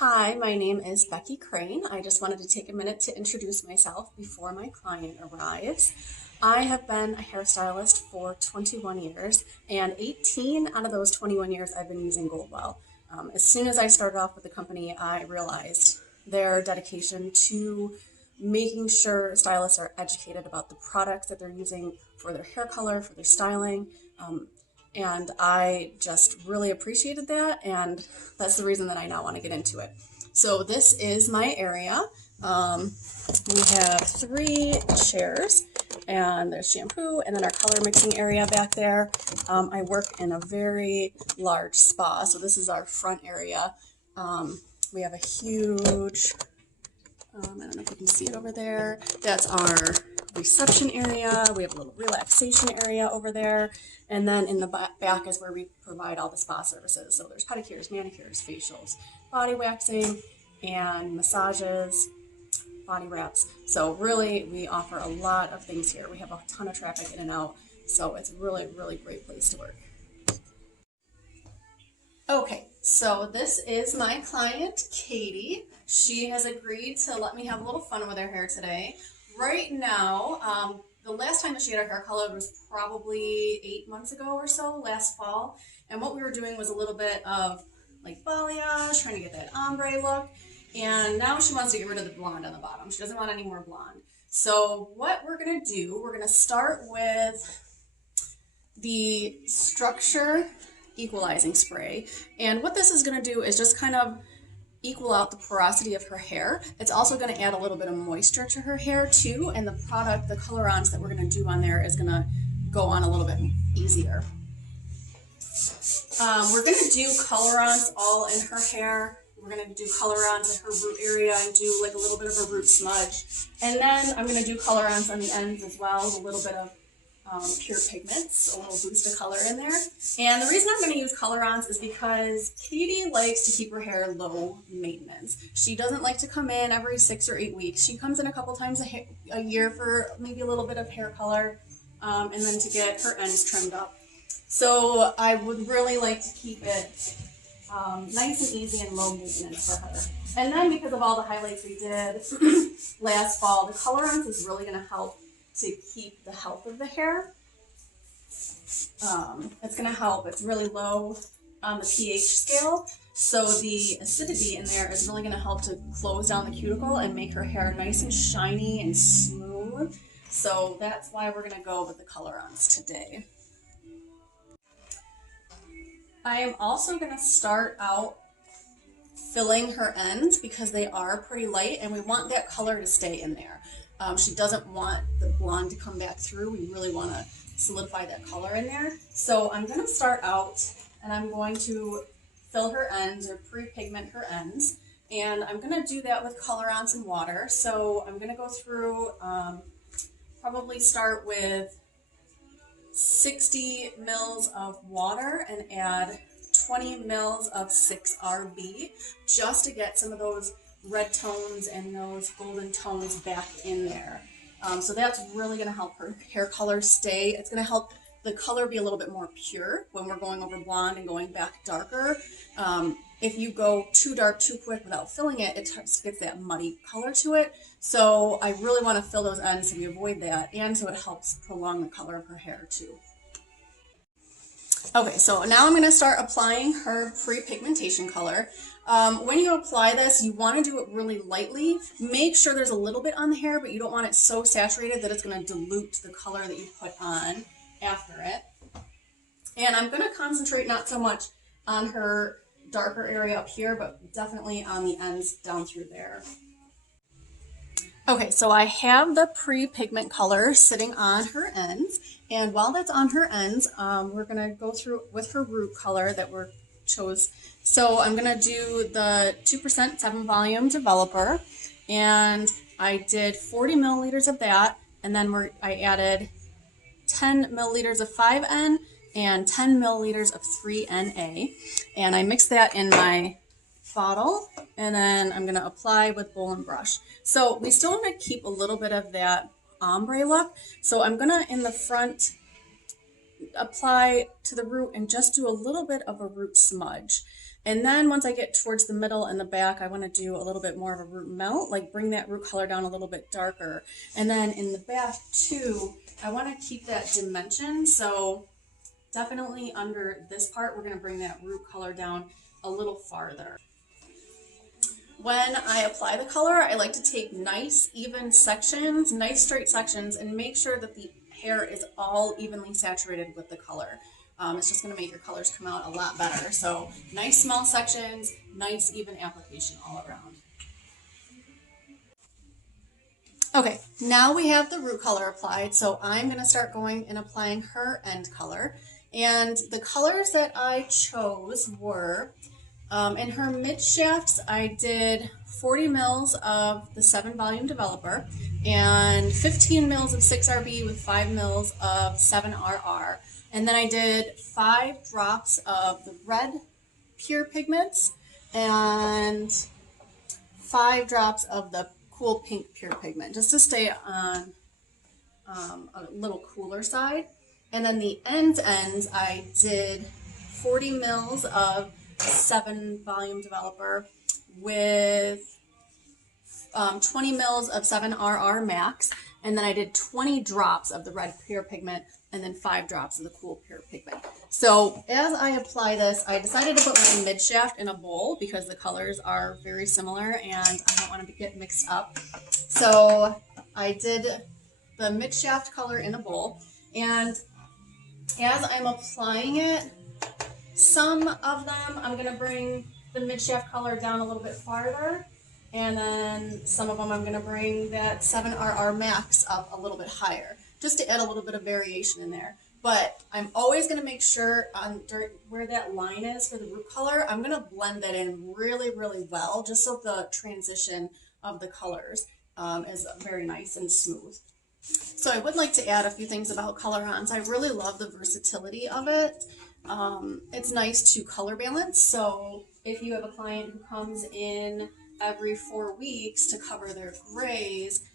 Hi, my name is Becky Crane. I just wanted to take a minute to introduce myself before my client arrives. I have been a hairstylist for 21 years, and 18 out of those 21 years I've been using Goldwell. As soon as I started off with the company, I realized their dedication to making sure stylists are educated about the products that they're using for their hair color, for their styling. And I just really appreciated that, and that's the reason that I now want to get into it. So this is my area. We have 3 chairs, and there's shampoo, and then our color mixing area back there. I work in a very large spa, so this is our front area. We have a huge, I don't know if you can see it over there. That's our reception area. We have a little relaxation area over there. And then in the back is where we provide all the spa services. So there's pedicures, manicures, facials, body waxing, and massages, body wraps. So really, we offer a lot of things here. We have a ton of traffic in and out. So it's a really, really great place to work. Okay, so this is my client, Katie. She has agreed to let me have a little fun with her hair today. Right now, the last time that she had her hair colored was probably 8 months ago or so, last fall. And what we were doing was a little bit of like balayage, trying to get that ombre look. And now she wants to get rid of the blonde on the bottom. She doesn't want any more blonde. So what we're gonna do, we're gonna start with the structure equalizing spray. And what this is going to do is just kind of equal out the porosity of her hair. It's also going to add a little bit of moisture to her hair too, and the product, the colorants that we're going to do on there is going to go on a little bit easier. We're going to do colorants all in her hair. We're going to do colorants in her root area and do like a little bit of a root smudge. And then I'm going to do colorants on the ends as well, with a little bit of pure pigments, a little boost of color in there. And the reason I'm going to use colorants is because Katie likes to keep her hair low maintenance. She doesn't like to come in every 6 or 8 weeks. She comes in a couple times a year for maybe a little bit of hair color, and then to get her ends trimmed up. So I would really like to keep it nice and easy and low maintenance for her. And then because of all the highlights we did last fall, the colorants is really going to help to keep the health of the hair. It's going to help. It's really low on the pH scale, so the acidity in there is really going to help to close down the cuticle and make her hair nice and shiny and smooth. So that's why we're going to go with the colorants today. I am also going to start out filling her ends because they are pretty light and we want that color to stay in there. She doesn't want the blonde to come back through. We really want to solidify that color in there. So I'm going to start out and I'm going to fill her ends or pre-pigment her ends. And I'm going to do that with colorants and water. So I'm going to go through, probably start with 60 mils of water and add 20 mils of 6RB just to get some of those red tones and those golden tones back in there. So that's really going to help her hair color stay. It's going to help the color be a little bit more pure when we're going over blonde and going back darker. If you go too dark too quick without filling it, it gets that muddy color to it. So I really want to fill those ends so we avoid that, and so it helps prolong the color of her hair too. Okay, so now I'm going to start applying her pre-pigmentation color. When you apply this, you want to do it really lightly. Make sure there's a little bit on the hair, but you don't want it so saturated that it's going to dilute the color that you put on after it. And I'm going to concentrate not so much on her darker area up here, but definitely on the ends down through there. Okay, so I have the pre-pigment color sitting on her ends, and while that's on her ends, we're gonna go through with her root color that we chose. So I'm gonna do the 2% 7 volume developer, and I did 40 milliliters of that, and then I added 10 milliliters of 5N and 10 milliliters of 3NA, and I mixed that in my bottle, and then I'm going to apply with bowl and brush. So we still want to keep a little bit of that ombre look, so I'm going to in the front apply to the root and just do a little bit of a root smudge. And then once I get towards the middle and the back, I want to do a little bit more of a root melt, like bring that root color down a little bit darker. And then in the back too, I want to keep that dimension. So definitely under this part, we're going to bring that root color down a little farther. When I apply the color, I like to take nice even sections, nice straight sections, and make sure that the hair is all evenly saturated with the color. It's just going to make your colors come out a lot better. So nice small sections, nice even application all around. Okay, now we have the root color applied, so I'm going to start going and applying her end color. And the colors that I chose were, in her mid shafts, I did 40 mils of the 7 volume developer and 15 mils of 6RB with 5 mils of 7RR. And then I did 5 drops of the red pure pigments and 5 drops of the cool pink pure pigment, just to stay on a little cooler side. And then the ends, I did 40 mils of 7 volume developer with 20 mils of 7RR max, and then I did 20 drops of the red pure pigment and then 5 drops of the cool pure pigment. So as I apply this, I decided to put my mid shaft in a bowl because the colors are very similar and I don't want to get mixed up. So I did the mid shaft color in a bowl, and as I'm applying it, some of them I'm going to bring the mid shaft color down a little bit farther, and then some of them I'm going to bring that 7RR max up a little bit higher, just to add a little bit of variation in there. But I'm always going to make sure on where that line is for the root color, I'm going to blend that in really, really well, just so the transition of the colors is very nice and smooth. So I would like to add a few things about color-ons. I really love the versatility of it. It's nice to color balance. So if you have a client who comes in every 4 weeks to cover their grays,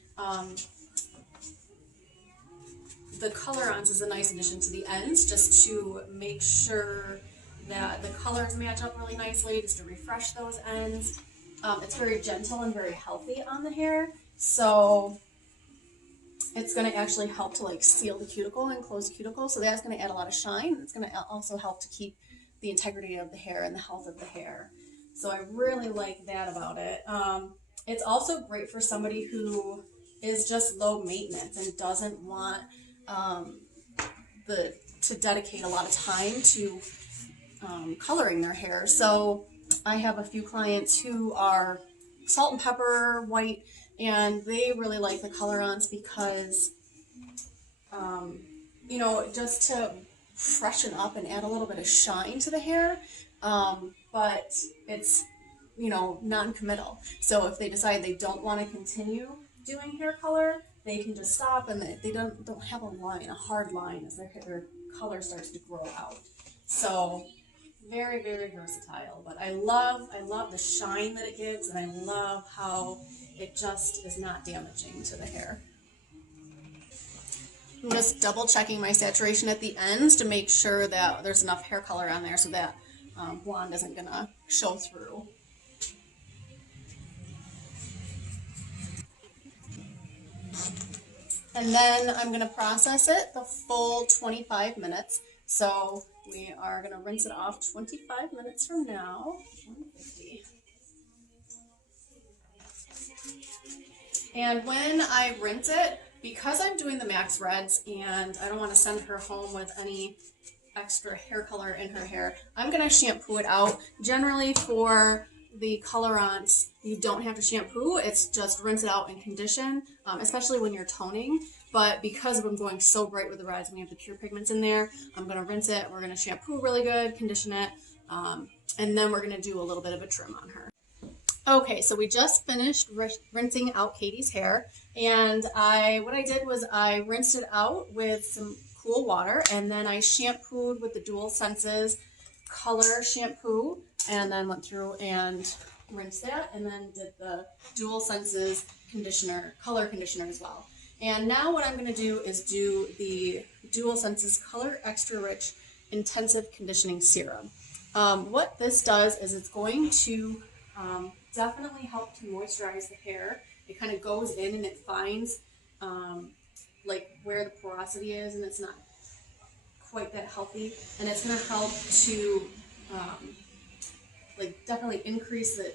the color-ons is a nice addition to the ends, just to make sure that the colors match up really nicely, just to refresh those ends. It's very gentle and very healthy on the hair, so it's going to actually help to like seal the cuticle and close the cuticle, so that's going to add a lot of shine. It's going to also help to keep the integrity of the hair and the health of the hair. So I really like that about it. It's also great for somebody who is just low maintenance and doesn't want to dedicate a lot of time to coloring their hair. So I have a few clients who are salt and pepper white, and they really like the color-ons because, you know, just to freshen up and add a little bit of shine to the hair, but it's, you know, non-committal. So if they decide they don't want to continue doing hair color, they can just stop, and they don't have a line, a hard line, as their color starts to grow out. So very, very versatile. But I love the shine that it gives, and I love how it just is not damaging to the hair. I'm just double checking my saturation at the ends to make sure that there's enough hair color on there so that blonde isn't gonna show through. And then I'm going to process it the full 25 minutes. So we are going to rinse it off 25 minutes from now. 150. And when I rinse it, because I'm doing the max reds and I don't want to send her home with any extra hair color in her hair, I'm going to shampoo it out. Generally for the color-ons, you don't have to shampoo. It's just rinse it out and condition, especially when you're toning. But because I'm going so bright with the reds and we have the pure pigments in there, I'm going to rinse it. We're going to shampoo really good, condition it, and then we're going to do a little bit of a trim on her. Okay, so we just finished rinsing out Katie's hair, and what I did was I rinsed it out with some cool water, and then I shampooed with the Dual Senses color shampoo, and then went through and rinsed that, and then did the Dual Senses conditioner, color conditioner as well. And now what I'm going to do is do the Dual Senses Color Extra Rich Intensive Conditioning Serum. What this does is it's going to definitely help to moisturize the hair. It kind of goes in and it finds um, like where the porosity is, and it's not quite that healthy, and it's going to help to like definitely increase the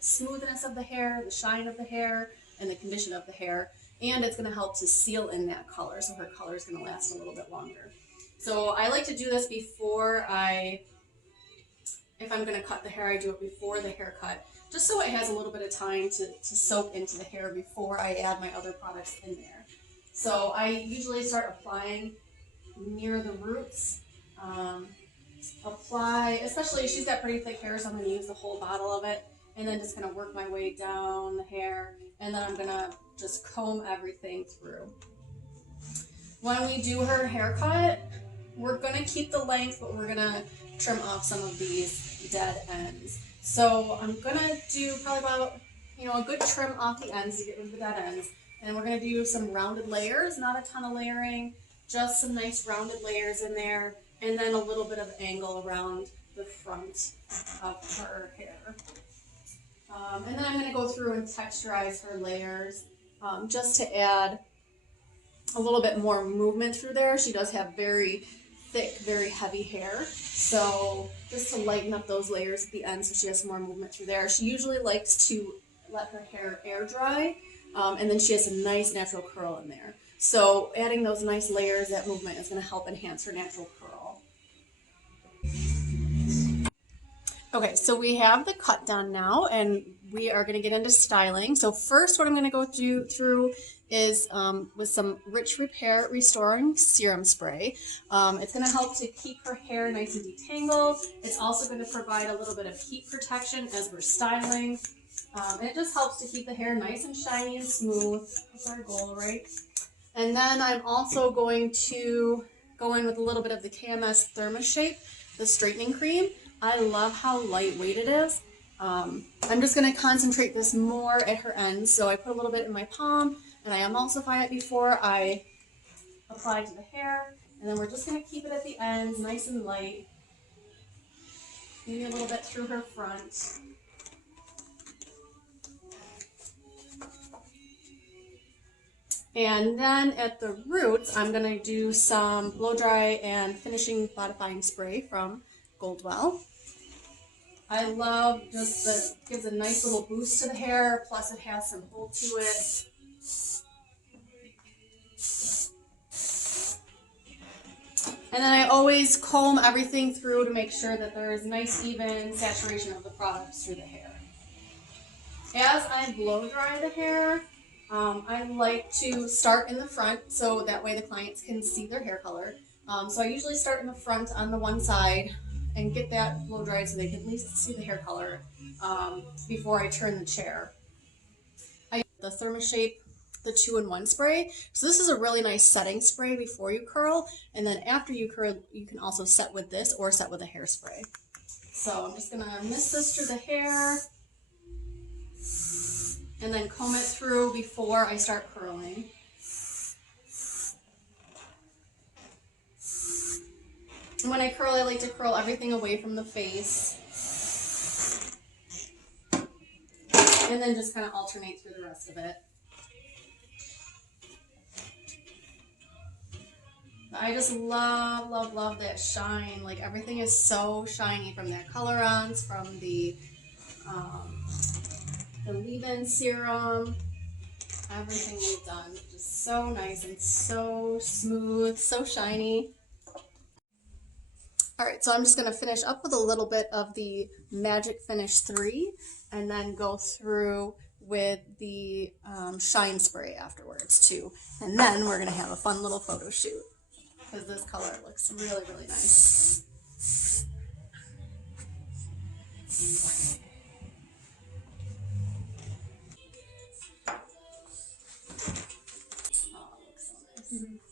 smoothness of the hair, the shine of the hair, and the condition of the hair, and it's going to help to seal in that color, so her color is going to last a little bit longer. So I like to do this if I'm going to cut the hair, I do it before the haircut, just so it has a little bit of time to soak into the hair before I add my other products in there. So I usually start applying near the roots. Apply, especially if she's got pretty thick hair, so I'm going to use the whole bottle of it, and then just kind of work my way down the hair, and then I'm going to just comb everything through. When we do her haircut, we're going to keep the length, but we're going to trim off some of these dead ends. So I'm going to do probably about, a good trim off the ends to get rid of the dead ends. And we're going to do some rounded layers, not a ton of layering, just some nice rounded layers in there, and then a little bit of angle around the front of her hair. And then I'm going to go through and texturize her layers just to add a little bit more movement through there. She does have very thick, very heavy hair, so just to lighten up those layers at the end so she has some more movement through there. She usually likes to let her hair air dry, and then she has a nice natural curl in there. So adding those nice layers, that movement is going to help enhance her natural curl. Okay, so we have the cut done now, and we are going to get into styling. So first, what I'm going to go through is with some Rich Repair Restoring Serum Spray. It's going to help to keep her hair nice and detangled. It's also going to provide a little bit of heat protection as we're styling. And it just helps to keep the hair nice and shiny and smooth. That's our goal, right? And then I'm also going to go in with a little bit of the KMS ThermaShape, the straightening cream. I love how lightweight it is. I'm just going to concentrate this more at her ends. So I put a little bit in my palm, and I emulsify it before I apply to the hair. And then we're just going to keep it at the ends, nice and light. Maybe a little bit through her front. And then at the roots, I'm going to do some blow dry and finishing bodifying spray from Goldwell. I love just that it gives a nice little boost to the hair, plus it has some hold to it. And then I always comb everything through to make sure that there is nice even saturation of the products through the hair. As I blow dry the hair, I like to start in the front so that way the clients can see their hair color. So I usually start in the front on the one side and get that blow dried so they can at least see the hair color before I turn the chair. I use the ThermaShape, the 2-in-1 spray. So this is a really nice setting spray before you curl, and then after you curl, you can also set with this or set with a hairspray. So I'm just gonna mist this through the hair and then comb it through before I start curling. And when I curl, I like to curl everything away from the face. And then just kind of alternate through the rest of it. I just love, love, love that shine. Like everything is so shiny from that colorants, from the leave-in serum. Everything we've done, just so nice and so smooth, so shiny. All right, so I'm just going to finish up with a little bit of the Magic Finish 3 and then go through with the Shine Spray afterwards too. And then we're going to have a fun little photo shoot because this color looks really, really nice. Oh, it looks so nice.